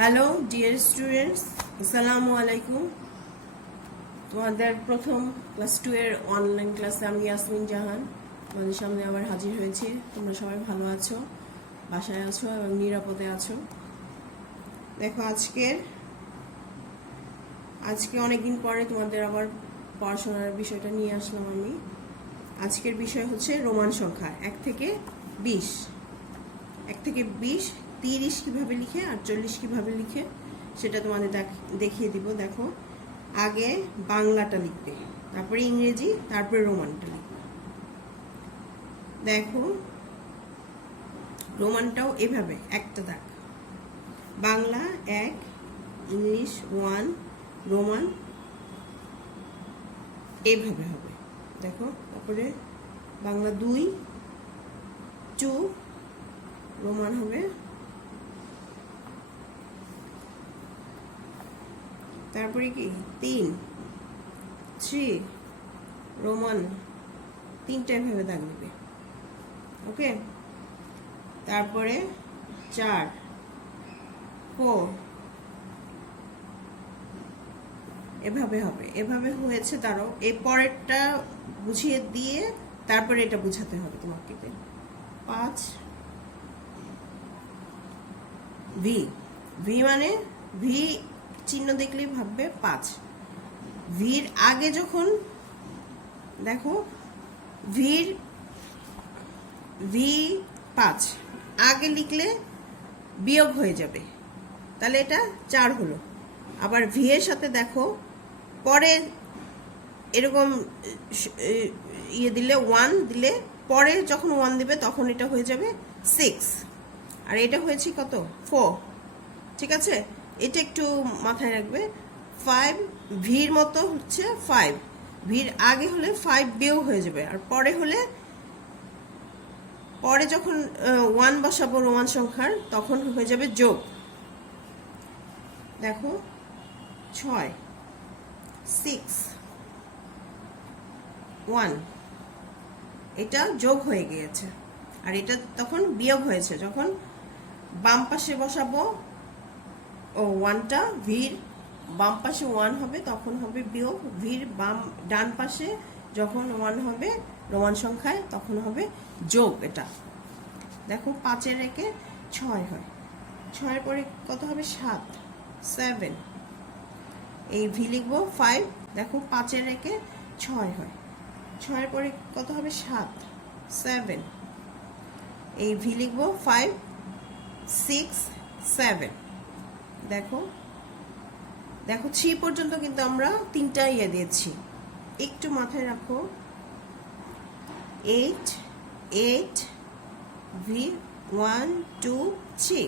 Hello dear students আসসালামু আলাইকুম তোমাদের প্রথম ক্লাস টু এর অনলাইন ক্লাসে আমি ইয়াসমিন জাহান তোমাদের সামনে আবার হাজির হয়েছি। তোমরা সবাই ভালো আছো, বাসায় আছো এবং নিরাপদে আছো? দেখো আজকের, আজকে অনেকদিন পরে তোমাদের আবার পড়াশোনার বিষয়টা নিয়ে আসলাম আমি। আজকের বিষয় হচ্ছে রোমান সংখ্যা, এক থেকে বিশ। এক থেকে বিশ তিরিশ কীভাবে লিখে আর কীভাবে লিখে, সেটা তোমাদের দেখ- দেখিয়ে দিব, দেখো। আগে বাংলাটা লিখবে, তারপরে ইংরেজি, তারপরে রোমানটা লিখবে। দেখো, রোমানটাও এভাবে, একটা দাগ বাংলা এক, ইংলিশ ওয়ান, রোমান এইভাবে হবে। দেখো, তারপরে বাংলা দুই, টু, রোমান হবে। তারপরে কি? তিন। থ্রি। রোমান। তিনটা এভাবে দাগ দিবে। ওকে? তারপরে চার। ফোর। এভাবে হবে। এভাবে হয়েছে তারও এই পরেরটা বুঝিয়ে দিয়ে তারপরে এটা বুঝাতে হবে তোমাকে। পাঁচ। ভি ভি মানে ভি চিহ্ন দেখলেই ভাববে পাঁচ। ভির আগে যখন, দেখো ভির ভি পাঁচ। আগে লিখলে বিয়োগ হয়ে যাবে। তাহলে এটা চার হলো। আবার ভি এর সাথে দেখো, পরে এরকম ইয়ে দিলে ওয়ান দিলে পরে যখন ওয়ান দিবে তখন এটা হয়ে যাবে সিক্স আর এটা হয়েছে কত? ফোর ঠিক আছে? এটা একটু মাথায় রাখবে। ফাইভ ভির মতো হচ্ছে ফাইভ ভির আগে হলে ফাইভ বিয়োগ হয়ে যাবে। আর পরে হলে পরে যখন ওয়ান বসাবো রোমান সংখ্যার, তখন হয়ে যাবে যোগ। দেখো, ছয় সিক্স ওয়ান এটা যোগ হয়ে গিয়েছে। আর এটা তখন বিয়োগ হয়েছে। যখন বাম পাশে বসাবো ও ওয়ানটা ভির বাম পাশে ওয়ান হবে, তখন হবে বিয়োগ ভির বাম ডান পাশে যখন ওয়ান হবে রোমান সংখ্যায়, তখন হবে যোগ এটা। দেখো পাঁচের রেখে ছয় হয়। ছয়ের পরে কত হবে? সাত, সেভেন। এই ভি লিখব, ফাইভ, দেখো পাঁচের রেখে ছয় হয়। ছয়ের পরে কত হবে? সাত, সেভেন। এই ভি লিখব, ফাইভ, সিক্স, সেভেন। দেখো। দেখো থ্রি পর্যন্ত কিন্তু আমরা তিনটা ইয়ে দিয়েছি। একটু মাথায় রাখো। Eight eight V one two three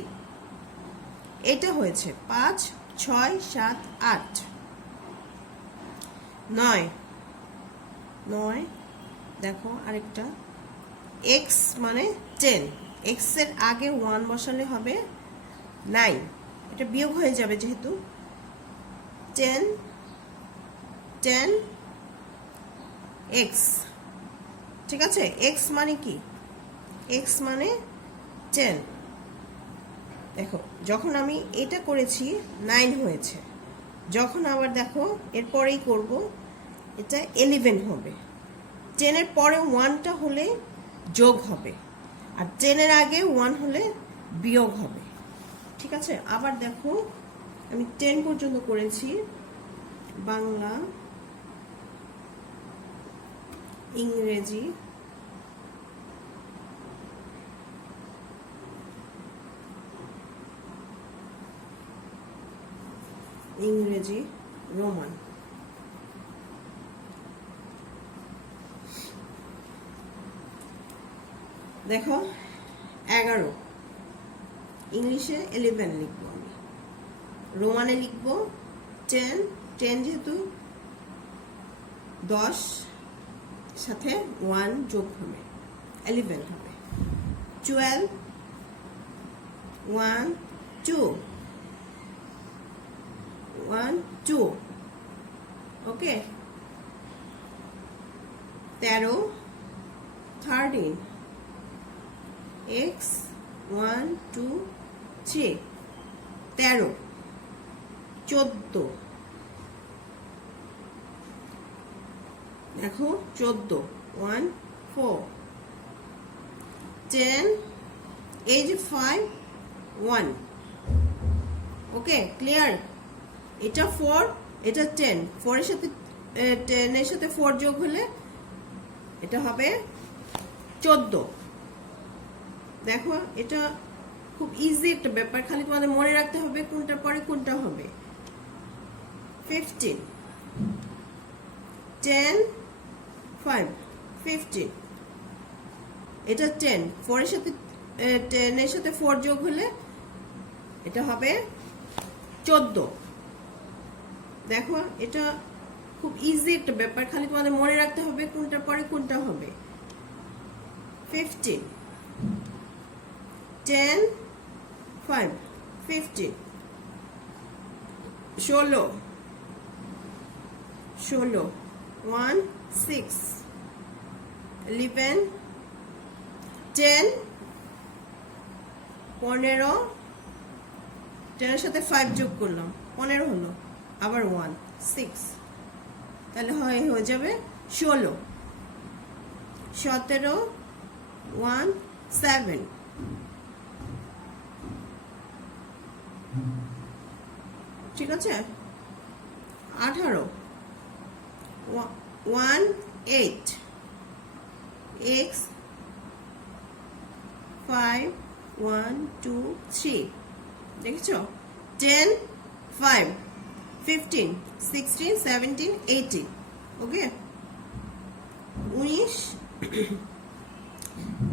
এটা হয়েছে পাঁচ, ছয়, সাত, আট। নয়। নয়, দেখো আরেকটা। এক্স মানে টেন এক্সের আগে ওয়ান বসালে হবে নাইন এটা বিয়োগ হয়ে যাবে যেহেতু। টেন টেন এক্স ঠিক আছে? এক্স মানে কি? এক্স মানে টেন দেখো, যখন আমি এটা করেছি নাইন হয়েছে। যখন আবার দেখো, এরপরেই করব, এটা এলিভেন হবে। টেনের পরে ওয়ানটা হলে যোগ হবে। আর টেনের আগে ওয়ান হলে বিয়োগ হবে। ঠিক আছে? আবার দেখো আমি টেন পর্যন্ত করেছি। বাংলা ইংরেজি ইংরেজি রোমান। দেখো এগারো। ইংলিশে ইলেভেন লিখব আমি। রোমানে লিখব টেন টেন যেহেতু দশ, সাথে ওয়ান যোগ হবে ইলেভেন হবে। Twelve one two one two okay তেরো thirteen X one two three তেরো। চোদ্দ। দেখো, চোদ্দ। ওয়ান ফোর টেন এই যে ফাইভ ওয়ান ওকে ক্লিয়ার এটা ফোর এটা টেন ফোরের সাথে টেনের সাথে ফোর যোগ হলে এটা হবে চোদ্দ। দেখো, এটা খুব ইজি একটা ব্যাপার। খালি তোমাদের মনে রাখতে হবে কোনটার পরে কোনটা হবে। ফিফটিন টেন ফাইভ ফিফটিন এটা টেন ফোরের সাথে টেনের সাথে ফোর যোগ হলে এটা হবে চোদ্দ। দেখো, এটা খুব ইজি একটা ব্যাপার। খালি তোমাদের মনে রাখতে হবে কোনটার পরে কোনটা হবে। ফিফটিন টেন ফাইভ ফিফটিন ষোলো ষোলো ওয়ান সিক্স ইলেভেন টেন পনেরো টেনের সাথে ফাইভ যোগ করলাম, পনেরো হলো, আবার ওয়ান সিক্স তাহলে হয়, হয়ে যাবে ষোলো, সতেরো ওয়ান সেভেন ঠিক আছে? আঠারো। One, eight. X, five, one, two, three. দেখেছ? Ten, five, fifteen, sixteen, seventeen, eighteen. Okay? উনিশ,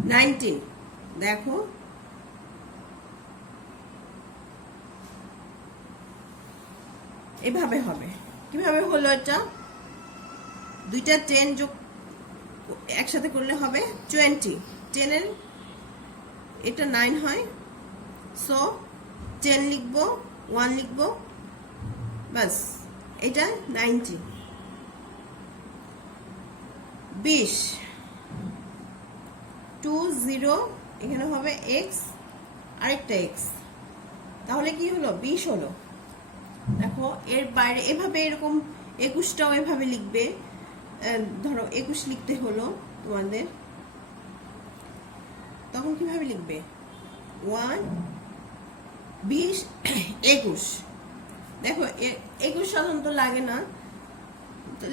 নাইনটিন। দেখো এভাবে হবে। কীভাবে হলো এটা? দুইটা টেন যোগ একসাথে করলে হবে টোয়েন্টি টেনের এটা নাইন হয়। সো টেন লিখব ওয়ান লিখব বাস এটা নাইনটি বিশ। টু জিরো এখানে হবে এক্স আরেকটা এক্স তাহলে কি হলো? বিশ হলো। দেখো, এর বাইরে, এভাবে এরকম একুশটাও এভাবে লিখবে। ধরো, একুশ লিখতে হলো তোমাদের। তখন কীভাবে লিখবে? ওয়ান, বিশ, একুশ। দেখো একুশ সাধারণত লাগে না।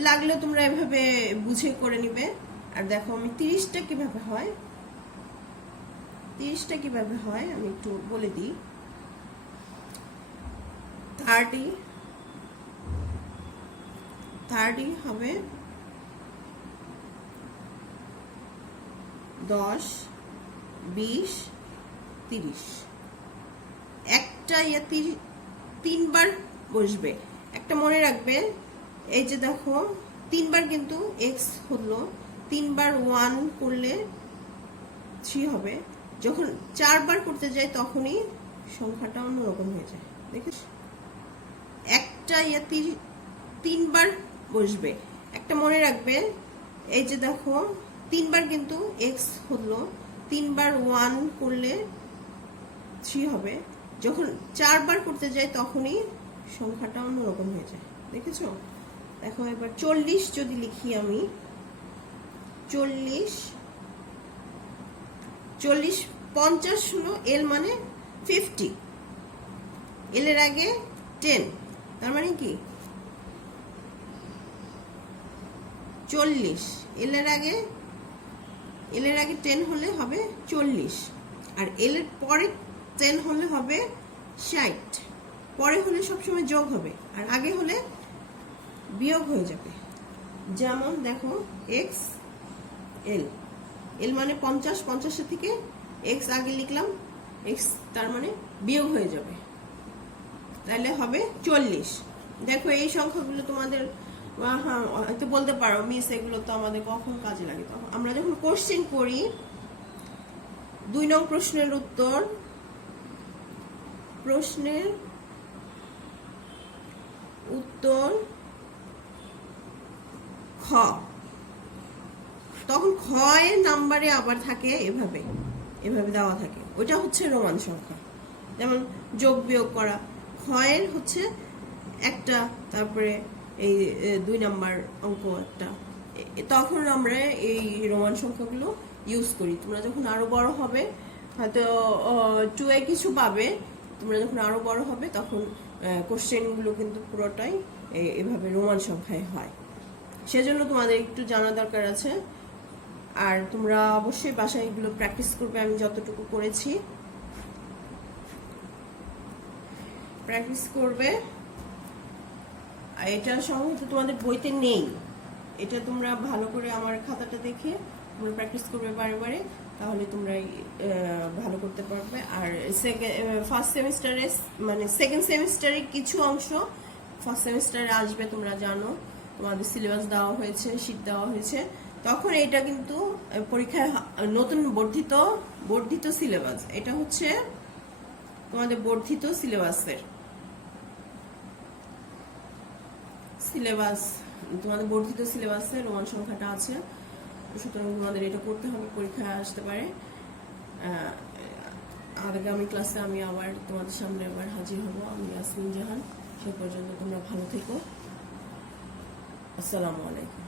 লাগলে তোমরা এভাবে বুঝে করে নিবে। আর দেখো, আমি তিরিশটা কীভাবে হয়? তিরিশটা কীভাবে হয়? আমি একটু বলে দিই। থার্টি থার্টি হবে দশ, বিশ, তিরিশ। একটা ইয়ে তিনবার বসবে। একটা মনে রাখবে, এই যে দেখো, তিনবার কিন্তু এক্স হলো, তিনবার ওয়ান করলে থ্রি হবে। যখন চারবার করতে যাই তখনই সংখ্যাটা অন্যরকম হয়ে যায়। দেখিস একটা ইয়ে তিনবার বসবে। একটা মনে রাখবে, এই যে দেখো, তিনবার কিন্তু এক্স হলো, তিনবার ওয়ান করলে থ্রি হবে। যখন চারবার করতে যাই, তখনই সংখ্যাটা অন্যরকম হয়ে যায়। দেখেছ? দেখো, এবার চল্লিশ যদি লিখি আমি, চল্লিশ চল্লিশ পঞ্চাশ হলো এল মানে ফিফটি এলের আগে টেন তার মানে কি? চল্লিশ। এলের আগে এলের আগে টেন হলে হবে চল্লিশ। আর এলের পরে টেন হলে হবে ষাট। পরে হলে সবসময় যোগ হবে। আর আগে হলে বিয়োগ হয়ে যাবে। যেমন দেখো এক্স এল এল মানে পঞ্চাশ, পঞ্চাশের থেকে এক্স আগে লিখলাম এক্স তার মানে বিয়োগ হয়ে যাবে। তাহলে হবে চল্লিশ। দেখো এই সংখ্যাগুলো তোমাদের হ্যাঁ, হয়তো বলতে পারো মিস এগুলো তো আমাদের কখন কাজে লাগে? তখন আমরা যখন কোশ্চেন করি দুই নং প্রশ্নের উত্তর প্রশ্নের উত্তর খ। তখন খ এর নাম্বারে আবার থাকে এভাবে এভাবে দেওয়া থাকে। ওইটা হচ্ছে রোমান সংখ্যা। যেমন যোগ বিয়োগ করা। ক্ষয়ের হচ্ছে একটা, তারপরে এই দুই নাম্বার অঙ্ক একটা। তখন আমরা এই রোমান সংখ্যাগুলো ইউজ করি। তোমরা যখন আরও বড় হবে, হয়তো টু এ কিছু পাবে, তোমরা যখন আরও বড় হবে, তখন কোশ্চেনগুলো কিন্তু পুরোটাই এভাবে রোমান সংখ্যায় হয়। সেজন্য তোমাদের একটু জানা দরকার আছে। আর তোমরা অবশ্যই বাসায় এগুলো প্র্যাকটিস করবে, আমি যতটুকু করেছি। প্র্যাকটিস করবে। আর এটা সম্ভবত তোমাদের বইতে নেই। এটা তোমরা ভালো করে আমার খাতাটা দেখে তোমরা প্র্যাকটিস করবে বারে বারে, তাহলে তোমরা ভালো করতে পারবে। আর ফার্স্ট সেমিস্টারে মানে সেকেন্ড সেমিস্টারে কিছু অংশ ফার্স্ট সেমিস্টারে আসবে, তোমরা জানো। তোমাদের সিলেবাস দেওয়া হয়েছে শীট দেওয়া হয়েছে। তখন এটা কিন্তু পরীক্ষায় নতুন বর্ধিত বর্ধিত সিলেবাস এটা হচ্ছে তোমাদের বর্ধিত সিলেবাসের সিলেবাস, তোমাদের বর্ধিত সিলেবাসে রোমান সংখ্যাটা আছে। সুতরাং তোমাদের এটা করতে হবে, পরীক্ষায় আসতে পারে। আগামী ক্লাসে আমি আবার তোমাদের সামনে আবার হাজির হব, আমি ইয়াসমিন জাহান। সে পর্যন্ত তোমরা ভালো থেকো। আসসালামু আলাইকুম।